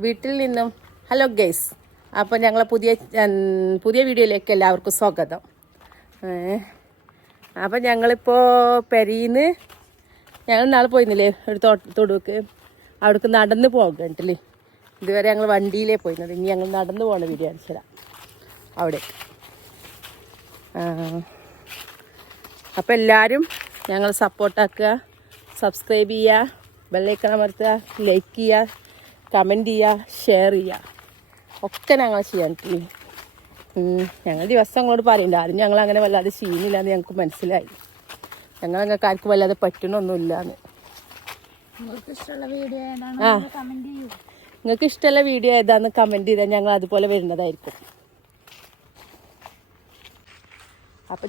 വീട്ടിൽ നിന്നും. Hello guys, അപ്പോൾ ഞങ്ങളെ പുതിയ വീഡിയോയിലേക്ക് എല്ലാവർക്കും സ്വാഗതം. അപ്പം ഞങ്ങളിപ്പോൾ പെരീന്ന് ഞങ്ങൾ നാളെ പോയിരുന്നില്ലേ ഒരു തൊടുക്ക്, അവിടേക്ക് നടന്ന് പോകണ്ടല്ലേ. ഇതുവരെ ഞങ്ങൾ വണ്ടിയിലേ പോയിരുന്നത്, ഇനി ഞങ്ങൾ നടന്ന് പോകുന്ന വീഡിയോ കാണിച്ചുതരാം അവിടേക്ക്. അപ്പോൾ എല്ലാവരും ഞങ്ങൾ സപ്പോർട്ടാക്കുക, സബ്സ്ക്രൈബ് ചെയ്യുക, ബെല്ലൈക്കൺ അമർത്തുക, ലൈക്ക് ചെയ്യുക, കമൻറ്റ് ചെയ്യുക, ഷെയർ ചെയ്യുക, ഒക്കെ ഞങ്ങൾ ചെയ്യാൻ. ഞങ്ങൾ ദിവസങ്ങളോട് പറയണ്ട, ആരും ഞങ്ങൾ അങ്ങനെ വല്ലാതെ ചെയ്യുന്നില്ല എന്ന് ഞങ്ങൾക്ക് മനസ്സിലായി. ഞങ്ങൾ ഞങ്ങൾക്ക് ആർക്കും വല്ലാതെ പറ്റണമൊന്നുമില്ലാന്ന്. നിങ്ങൾക്ക് ഇഷ്ടമുള്ള വീഡിയോ ഏതാന്ന് കമൻറ്റ് ചെയ്താൽ ഞങ്ങൾ അതുപോലെ വരുന്നതായിരിക്കും. അപ്പം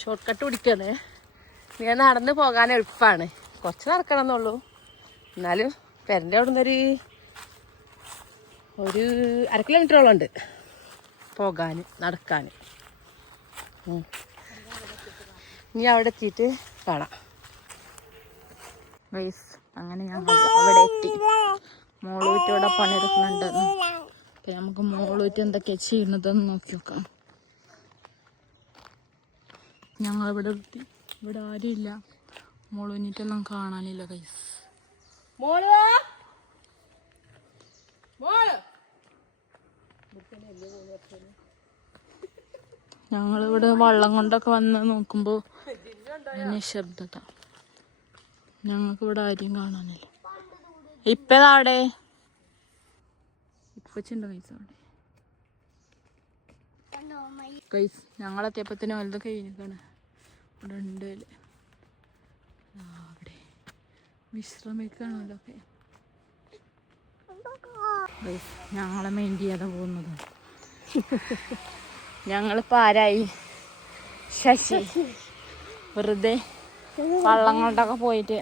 ഷോർട്ട് കട്ട് പിടിക്കണേ. ഞാൻ നടന്ന് പോകാൻ എളുപ്പമാണ്, കുറച്ച് നടക്കണം എന്നുള്ളൂ. എന്നാലും പെരൻ്റെ അവിടെ നിന്നൊരു 1.5 കിലോമീറ്ററോളം ഉണ്ട് പോകാൻ, നടക്കാൻ. ഇനി അവിടെ എത്തിയിട്ട് കാണാം. അങ്ങനെ ഞങ്ങൾ അവിടെ എത്തി. മോളൂറ്റ് ഇവിടെ പണിയെടുക്കുന്നുണ്ട്. അപ്പം നമുക്ക് മോളൂറ്റ് എന്തൊക്കെയാണ് ചെയ്യുന്നതെന്ന് നോക്കി നോക്കാം. ഞങ്ങളിവിടെ എത്തി. ഇവിടെ ആരുമില്ല, മോളൂഞ്ഞിട്ടൊന്നും കാണാനില്ല ഗൈസ്. ഞങ്ങളിവിടെ വള്ളം കൊണ്ടൊക്കെ വന്ന് നോക്കുമ്പോൾ നിശബ്ദത. ഞങ്ങൾക്ക് ഇവിടെ ആരെയും കാണാനില്ല. ഇപ്പഴാടെ ഇപ്പച്ചുണ്ടോ ഗൈസ് അവിടെ? ഗൈസ് ഞങ്ങളെത്തിയപ്പത്തിന് വലുത് കഴിഞ്ഞിട്ടാണ്. ഇവിടെ ഉണ്ട് അവിടെ വിശ്രമിക്കാണല്ലോ. ഞങ്ങളെ മെയിൻ ചെയ്യാതെ പോകുന്നത്. ഞങ്ങളിപ്പോൾ ആരായി? ശശി വെറുതെ വള്ളം കൊണ്ടൊക്കെ പോയിട്ട്